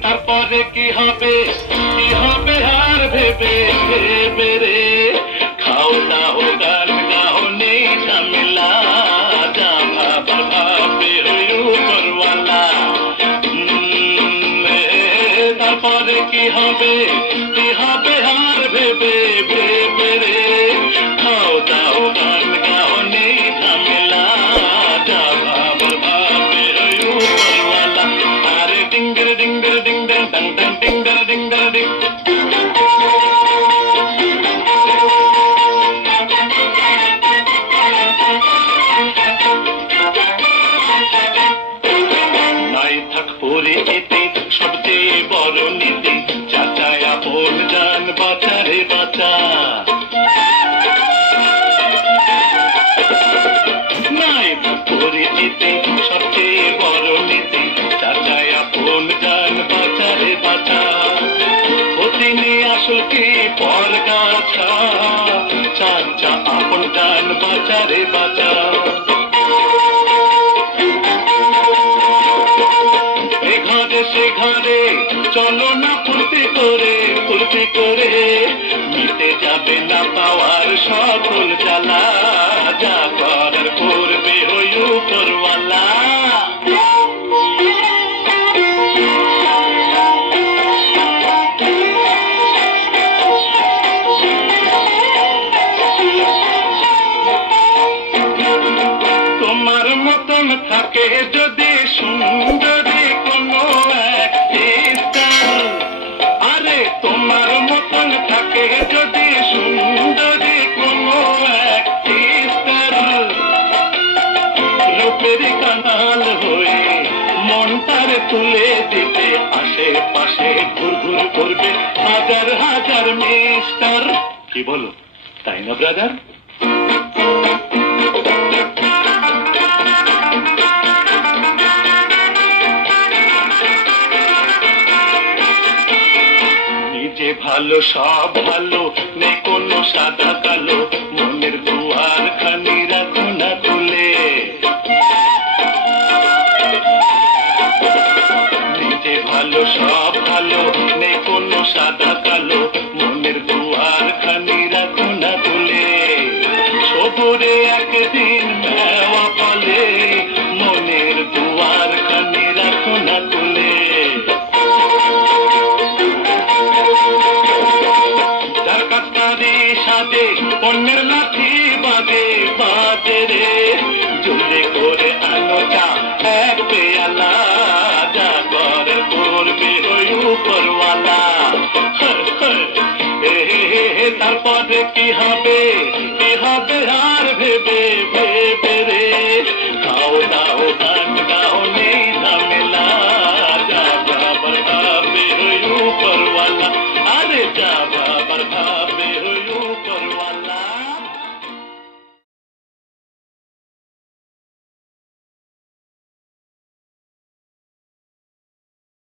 তারপরে কি হবে? কি হবে আর ভেবে ভেবে রে? এতে সবচেয়ে বড় নীতি চাচায় আপন জান, বাঁচারে বাঁচা। এতে সবচেয়ে বড় নীতি চাচায় আপন জান, বাঁচারে বাঁচা। অতিনি আসল পর গাছা চাচা আপন জান, বাঁচারে বাঁচা। চলো না ফুর্তি করে ফুর্তি করে। মিটে যাবে না পাওয়ার সকল জ্বালা। যা করার করবে তোমার মতন থাকে তুলে দিতে আশেপাশে ঘুর ঘুর করবে হাজার হাজার মিস্টার। কি বলো? তাই না, ব্রাদার? নিজে ভালো, সব ভালো, নেই কোনো সাদা কালো। মনের দুয়ার খানি রাখো না তুলে ভালো, সব ভালো, নেই কোনো সাদা কালো। মনের দুয়ার খানি রাখো না তুলে। সবরে একদিন মেওয়া মনের দুয়ার খানি রাখো না তুলে। যার সাথে অন্যের তারপরে কি হবে? কি হবে আর ভেবে ভেবে